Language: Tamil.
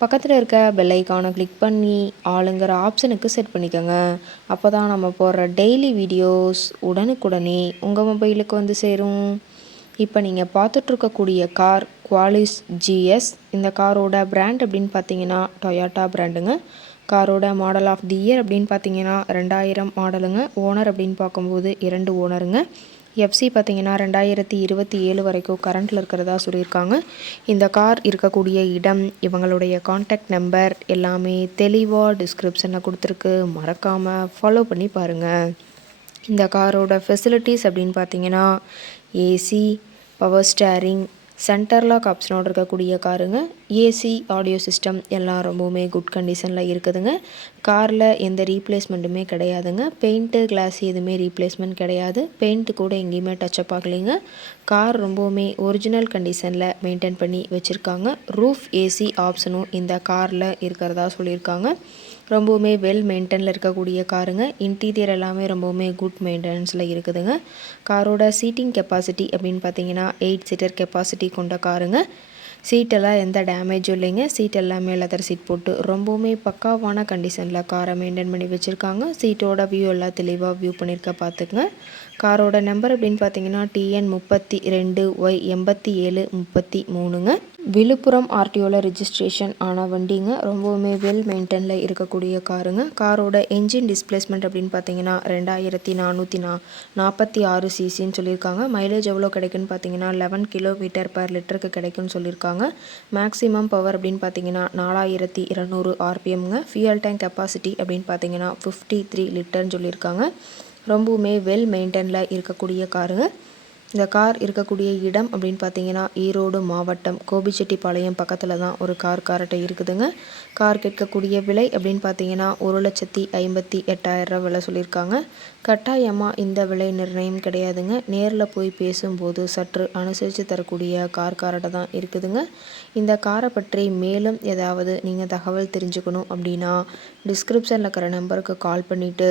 பக்கத்தில் இருக்க பெல் ஐக்கானை கிளிக் பண்ணி ஆளுங்கிற ஆப்ஷனுக்கு செட் பண்ணிக்கோங்க. அப்போ தான் நம்ம போடுற டெய்லி வீடியோஸ் உடனுக்குடனே உங்கள் மொபைலுக்கு வந்து சேரும். இப்போ நீங்கள் பார்த்துட்ருக்கக்கூடிய கார் குவாலிஸ் ஜிஎஸ் இந்த காரோட பிராண்ட் அப்படின்னு பார்த்தீங்கன்னா டொயாட்டா பிராண்டுங்க காரோட மாடல் ஆஃப் தி இயர் அப்படின்னு பார்த்தீங்கன்னா ரெண்டாயிரம் மாடலுங்க ஓனர் அப்படின்னு பார்க்கும்போது இரண்டு ஓனருங்க எஃப்சி பார்த்திங்கன்னா ரெண்டாயிரத்தி இருபத்தி ஏழு வரைக்கும் கரண்ட்டில் இருக்கிறதா சொல்லியிருக்காங்க. இந்த கார் இருக்கக்கூடிய இடம் இவங்களுடைய காண்டாக்ட் நம்பர் எல்லாமே தெளிவாக டிஸ்கிரிப்ஷனில் கொடுத்துருக்கு. மறக்காமல் ஃபாலோ பண்ணி பாருங்கள் இந்த காரோட ஃபெசிலிட்டிஸ் அப்படின்னு பார்த்தீங்கன்னா AC power steering centre lock ஆப்ஷனோடு இருக்கக்கூடிய காருங்க. ஏசி ஆடியோ சிஸ்டம் எல்லாம் ரொம்பவுமே குட் கண்டிஷனில் இருக்குதுங்க. காரில் எந்த ரீப்ளேஸ்மெண்ட்டுமே கிடையாதுங்க. பெயிண்ட்டு கிளாஸ் எதுவுமே ரீப்ளேஸ்மெண்ட் கிடையாது. பெயிண்ட்டு கூட எங்கேயுமே டச்சப் ஆகலைங்க. கார் ரொம்பவுமே ஒரிஜினல் கண்டிஷனில் மெயின்டைன் பண்ணி வச்சுருக்காங்க. ரூஃப் ஏசி ஆப்ஷனும் இந்த காரில் இருக்கிறதா சொல்லியிருக்காங்க. ரொம்பவுமே வெல் மெயின்டெனில் இருக்கக்கூடிய காருங்க. இன்டீரியர் எல்லாமே ரொம்பவுமே குட் மெயின்டெனன்ஸில் இருக்குதுங்க. காரோட சீட்டிங் கெப்பாசிட்டி அப்படின்னு பார்த்தீங்கன்னா எயிட் சீட்டர் கெப்பாசிட்டி கொண்ட காருங்க. சீட்டெல்லாம் எந்த டேமேஜும் இல்லைங்க. சீட் எல்லாமே லெதர் சீட் போட்டு ரொம்பவுமே பக்காவான கண்டிஷனில் காரை மெயின்டைன் பண்ணி வச்சுருக்காங்க. சீட்டோட வியூ எல்லாம் தெளிவாக வியூ பண்ணியிருக்க பார்த்துக்குங்க காரோட நம்பர் அப்படின்னு பார்த்தீங்கன்னா டிஎன் முப்பத்தி ரெண்டு ஒய் எண்பத்தி ஏழு முப்பத்தி மூணுங்க. விழுப்புரம் ஆர்டிஓவில் ரிஜிஸ்ட்ரேஷன் ஆன வண்டிங்க. ரொம்பவுமே வெல் மெயின்டெனில் இருக்கக்கூடிய காருங்க காரோட என்ஜின் டிஸ்பிளேஸ்மெண்ட் அப்படின்னு பார்த்தீங்கன்னா ரெண்டாயிரத்தி நானூற்றி நா நாற்பத்தி ஆறு சிசின்னு சொல்லியிருக்காங்க. மைலேஜ் எவ்வளோ கிடைக்குன்னு பார்த்தீங்கன்னா லெவன் கிலோமீட்டர் பர் லிட்டருக்கு கிடைக்கும்னு சொல்லியிருக்காங்க. மேக்ஸிமம் பவர் அப்படின்னு பார்த்தீங்கன்னா நாலாயிரத்தி இரநூறு ஆர்பிஎம்ங்க. ஃபியல் டேங்க் கெப்பாசிட்டி அப்படின்னு பார்த்தீங்கன்னா ஃபிஃப்டி த்ரீ லிட்டர்னு சொல்லியிருக்காங்க. ரொம்பவுமே வெல் மெயின்டைனில் இருக்கக்கூடிய காருங்க. இந்த கார் இருக்கக்கூடிய இடம் அப்படின்னு பார்த்தீங்கன்னா ஈரோடு மாவட்டம் கோபிச்செட்டிப்பாளையம் பக்கத்தில் தான் ஒரு கார் காரட்டை இருக்குதுங்க. கார் கேட்கக்கூடிய விலை அப்படின்னு பார்த்தீங்கன்னா ஒரு லட்சத்தி ஐம்பத்தி எட்டாயிரரூவா விலை சொல்லியிருக்காங்க. கட்டாயமாக இந்த விலை நிர்ணயம் கிடையாதுங்க. நேரில் போய் பேசும்போது சற்று அனுசரித்து தரக்கூடிய கார் காரட்டை தான் இருக்குதுங்க. இந்த காரை பற்றி மேலும் ஏதாவது நீங்கள் தகவல் தெரிஞ்சுக்கணும் அப்படின்னா டிஸ்கிரிப்ஷனில் இருக்கிற நம்பருக்கு கால் பண்ணிவிட்டு